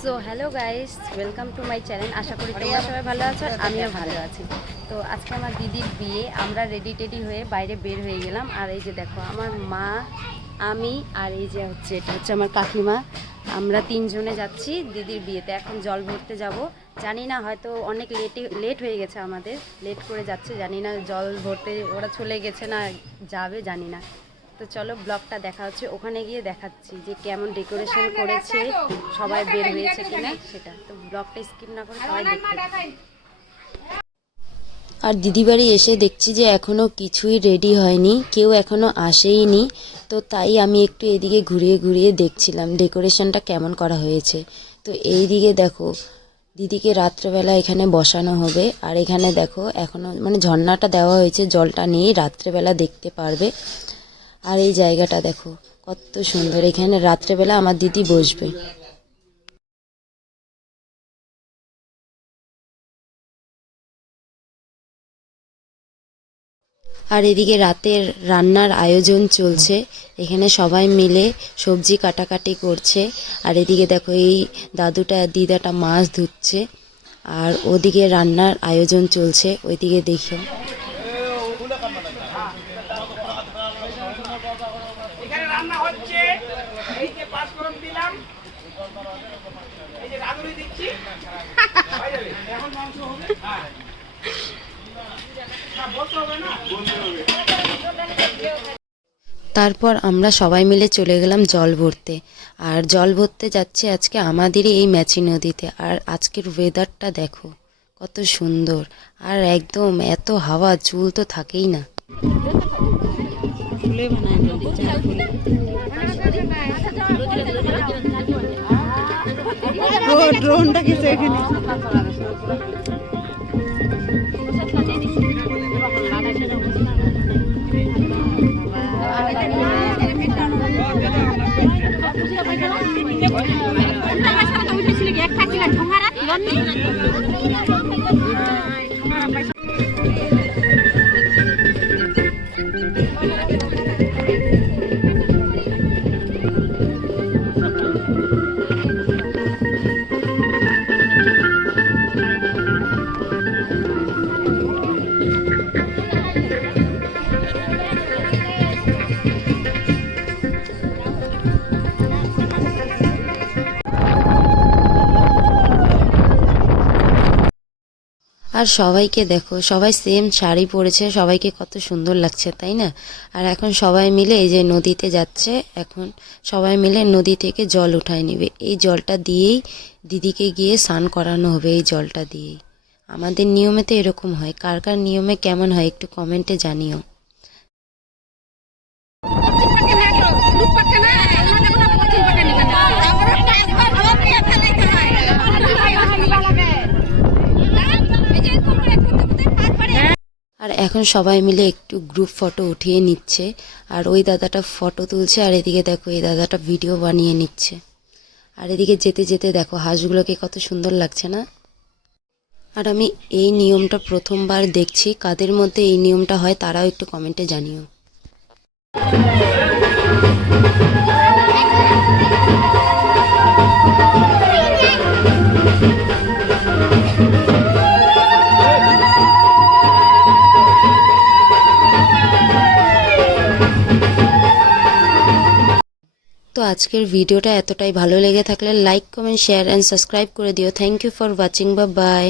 So hello guys, welcome to my channel. আশা করি তোমরা সবাই ভালো আছো, আমিও ভালো আছি। তো আজকে আমার দিদির বিয়ে, আমরা রেডি টেডি হয়ে বাইরে বের হয়ে গেলাম। আর এই যে দেখো আমার মা, আমি আর এই যে এটা হচ্ছে আমার কাকিমা। আমরা তিনজনে যাচ্ছি দিদির বিয়েতে। এখন জল ভরতে যাব। জানি না, হয়তো অনেক লেট হয়ে গেছে, আমাদের লেট করে যাচ্ছে, জানি না জল ভরতে ওরা চলে গেছে না যাবে জানি না। তো চলো ব্লগটা দেখা হচ্ছে, ওখানে গিয়ে দেখাচ্ছি যে কেমন ডেকোরেশন করেছে, সবাই বের হয়েছে কিনা সেটা। তো ব্লগটা স্কিপ না করে সবাই দেখতে। আর দিদি বাড়ি এসে দেখছি যে এখনও কিছুই রেডি হয়নি, কেউ এখনও আসেইনি। তো তাই আমি একটু এদিকে ঘুরিয়ে ঘুরিয়ে দেখছিলাম ডেকোরেশনটা কেমন করা হয়েছে। তো এই দিকে দেখো দিদিকে রাত্রেবেলা এখানে বসানো হবে। আর এখানে দেখো এখনও মানে ঝর্ণাটা দেওয়া হয়েছে, জলটা নিয়ে রাত্রেবেলা দেখতে পারবে। আর এই জায়গাটা দেখো কত সুন্দর, এখানে রাত্রেবেলা আমার দিদি বসবে। আর এদিকে রাতের রান্নার আয়োজন চলছে, এখানে সবাই মিলে সবজি কাটাকাটি করছে। আর এদিকে দেখো এই দিদাটা মাছ ধুচ্ছে। আর ওদিকে রান্নার আয়োজন চলছে, ওইদিকে দেখো। এখানে রান্না হচ্ছে, এই যে পাঁচফোড়ন দিলাম, এই যে রাঁধুনি দিচ্ছি, হয়ে যাবে। এখন মাংস হবে। হ্যাঁ, বলতে হবে না, তারপর আমরা সবাই মিলে চলে গেলাম জল ভরতে। আর জল ভরতে যাচ্ছে আজকে আমাদেরই এই ম্যাচি নদীতে। আর আজকের ওয়েদারটা দেখো কত সুন্দর, আর একদম এত হাওয়া, চুল তো থাকেই না। ড্রোনটা কিছু এখানে আর সবাইকে দেখো, সবাই সেম শাড়ি পরেছে, সবাইকে কত সুন্দর লাগছে তাই না। আর এখন সবাই মিলে এই যে নদীতে যাচ্ছে, এখন সবাই মিলে নদী থেকে জল উঠায় নেবে। এই জলটা দিয়েই দিদিকে গিয়ে স্নান করানো হবে, এই জলটা দিয়েই। আমাদের নিয়মে তো এরকম হয়, কার কার নিয়মে কেমন হয় একটু কমেন্টে জানিও। আর এখন সবাই মিলে একটু গ্রুপ ফটো উঠিয়ে নিচ্ছে। আর ওই দাদাটা ফটো তুলছে, আর এদিকে দেখো এই দাদাটা ভিডিও বানিয়ে নিচ্ছে। আর এদিকে যেতে যেতে দেখো হাঁসগুলোকে কত সুন্দর লাগছে না। আর আমি এই নিয়মটা প্রথমবার দেখছি, কাদের মধ্যে এই নিয়মটা হয় তারাও একটু কমেন্টে জানিও। তো আজকের ভিডিওটা এতটাই ভালো লেগে থাকলে like comment share and subscribe করে দিও। Thank you for watching, bye by.